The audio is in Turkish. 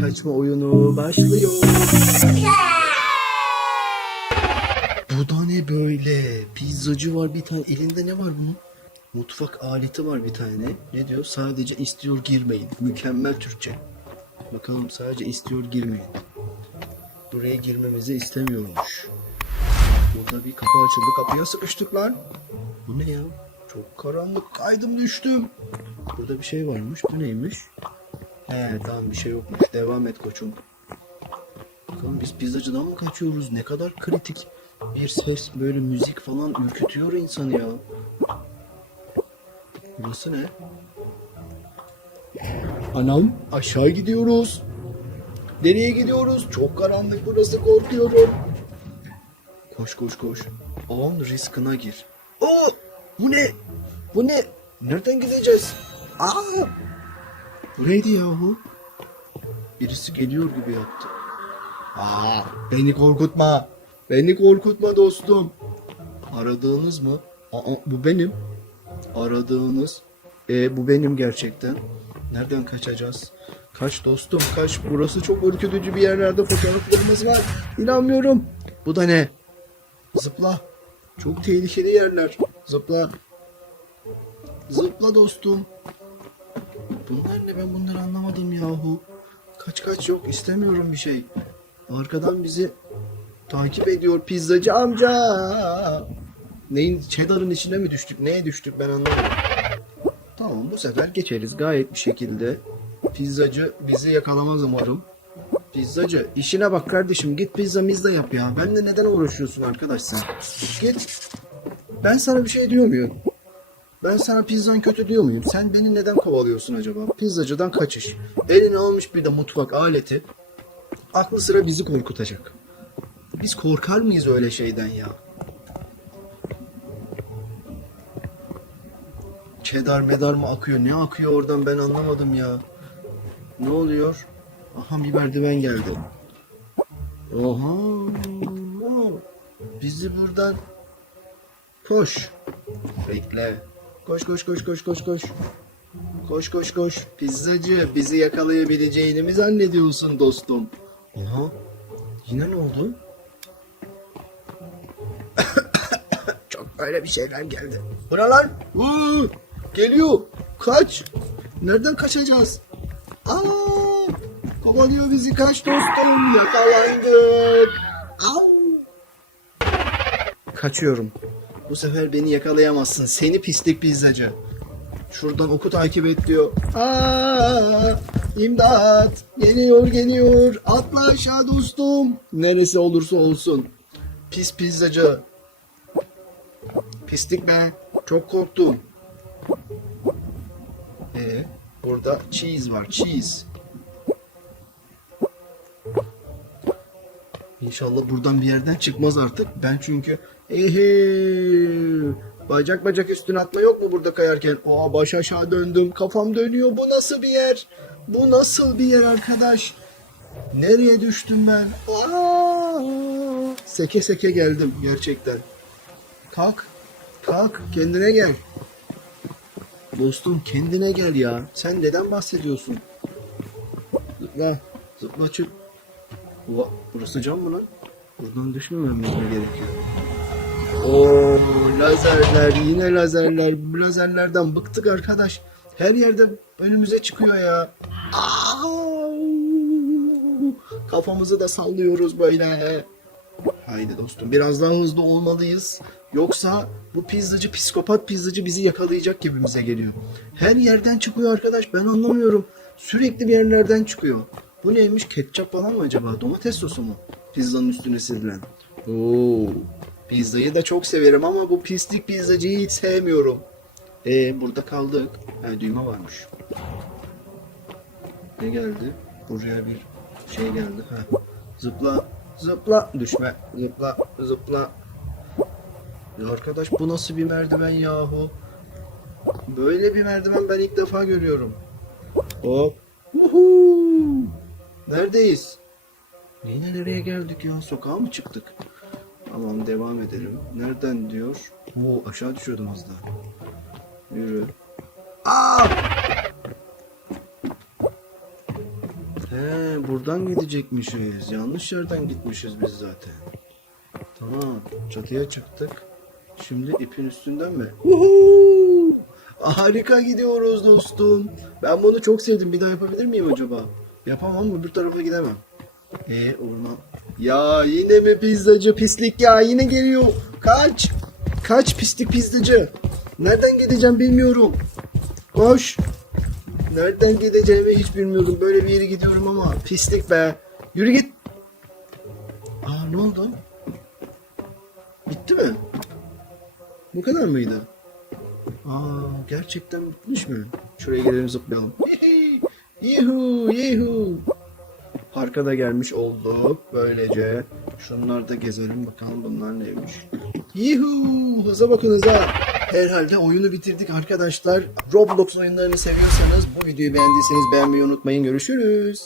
kaçma oyunu başlıyor. Bu da ne böyle? Pizzacı var bir tane. Elinde ne var bunun? Mutfak aleti var bir tane. Ne diyor? Sadece istiyor girmeyin. Mükemmel Türkçe. Bakalım sadece istiyor girmeyin. Buraya girmemizi istemiyormuş. Burada bir kapı açıldı. Kapıya sıkıştık lan. Bu ne ya? Çok karanlık. Kaydım düştüm. Burada bir şey varmış. Bu neymiş? He tamam bir şey yokmuş. Devam et koçum. Bakalım biz pizzacıdan mı kaçıyoruz? Ne kadar kritik. Bir ses böyle müzik falan ürkütüyor insanı ya. Burası ne? Anam aşağı gidiyoruz. Nereye gidiyoruz? Çok karanlık burası korkuyorum. Koş koş koş. On riskına gir. Oo! Bu ne? Bu ne? Nereden gideceğiz? Aa! Bu neydi yahu? Birisi geliyor gibi yaptı. Aa, beni korkutma. Beni korkutma dostum. Aradığınız mı? Aa, bu benim. Aradığınız. E bu benim gerçekten. Nereden kaçacağız? Kaç dostum kaç. Burası çok ürkütücü bir yerlerde fotoğraflarımız var. İnanmıyorum. Bu da ne? Zıpla. Çok tehlikeli yerler. Zıpla. Zıpla dostum. Bunlar ne ben bunları anlamadım yahu. Kaç kaç yok istemiyorum bir şey. Arkadan bizi takip ediyor pizzacı amca. Neyin cheddar'ın içine mi düştük? Neye düştük ben anlamadım. Tamam bu sefer geçeriz gayet bir şekilde. Pizzacı bizi yakalamaz umarım. Pizzacı işine bak kardeşim git pizza mizza yap ya. Benle neden uğraşıyorsun arkadaş sen? Git. Ben sana bir şey diyor muyum? Ben sana pizzan kötü diyor muyum? Sen beni neden kovalıyorsun acaba? Pizzacıdan kaçış. Eline almış bir de mutfak aleti. Aklı sıra bizi korkutacak. Biz korkar mıyız öyle şeyden ya? Çedar medar mı akıyor? Ne akıyor oradan ben anlamadım ya. Ne oluyor? Aha bir merdiven geldi. Oha. Bizi buradan koş. Bekle. Koş koş koş koş koş koş. Koş koş koş. Pizzacı bizi yakalayabileceğini mi zannediyorsun dostum? Aha. Yine ne oldu? Çok böyle bir şeyler geldi. Bu ne lan? Uuu, geliyor. Kaç. Nereden kaçacağız? Aa, kovalıyor bizi kaç dostum. Yakalandık. Au. Kaçıyorum. Bu sefer beni yakalayamazsın. Seni pislik pizzacı. Şuradan oku takip et diyor. Aa, imdat. Geliyor geliyor. Atla aşağı dostum. Neresi olursa olsun. Pis pizzacı. Pislik be. Çok korktum. Ee, burada cheese var. Cheese. İnşallah buradan bir yerden çıkmaz artık. Ben çünkü ehe bacak bacak üstüne atma yok mu burada kayarken? Aa baş aşağı döndüm. Kafam dönüyor. Bu nasıl bir yer? Bu nasıl bir yer arkadaş? Nereye düştüm ben? Aa, seke seke geldim gerçekten. Kalk. Kalk kendine gel. Dostum kendine gel ya. Sen neden bahsediyorsun? Zıpla. Zıpla çık. Burası cam mı lan? Buradan düşmememiz mi gerekiyor? Oo lazerler yine lazerler. Bu lazerlerden bıktık arkadaş. Her yerde önümüze çıkıyor ya. Aa! Kafamızı da sallıyoruz böyle. Haydi dostum biraz daha hızlı olmalıyız. Yoksa bu pizzacı psikopat pizzacı bizi yakalayacak gibimize geliyor. Her yerden çıkıyor arkadaş ben anlamıyorum. Sürekli bir yerlerden çıkıyor. Bu neymiş ketçap falan mı acaba? Domates sosu mu? Pizzanın üstüne sürülen. Oo, pizzayı da çok severim ama bu pislik pizzacıyı hiç sevmiyorum. E burada kaldık. Ha, düğme varmış. Ne geldi? Buraya bir şey geldi. Ha. Zıpla, zıpla, düşme, zıpla, zıpla. Ya arkadaş bu nasıl bir merdiven yahu? Böyle bir merdiven ben ilk defa görüyorum. Hop. Uhu. Neredeyiz? Yine nereye geldik ya? Sokağa mı çıktık? Tamam devam edelim. Nereden diyor? Oo aşağı düşüyordum az daha. Yürü. Aa! He, buradan gidecekmişiz. Yanlış yerden gitmişiz biz zaten. Tamam, çatıya çıktık. Şimdi ipin üstünden mi? Uhu! Harika gidiyoruz dostum. Ben bunu çok sevdim. Bir daha yapabilir miyim acaba? Yapamam mı? Bir tarafa gidemem. E orman. Ya yine mi pizzacı pislik ya yine geliyor. Kaç. Kaç pislik pizzacı. Nereden gideceğim bilmiyorum. Koş. Nereden gideceğimi hiç bilmiyorum. Böyle bir yere gidiyorum ama pislik be. Yürü git. Aa ne oldu? Bitti mi? Bu kadar mıydı? Aa gerçekten bitmiş mi? Şuraya gidelim zıplayalım. Yuhu yuhu. Parka da gelmiş olduk. Böylece şunları da gezelim bakalım bunlar neymiş. Yuhu hıza bakın hıza. Herhalde oyunu bitirdik arkadaşlar. Roblox oyunlarını seviyorsanız bu videoyu beğendiyseniz beğenmeyi unutmayın. Görüşürüz.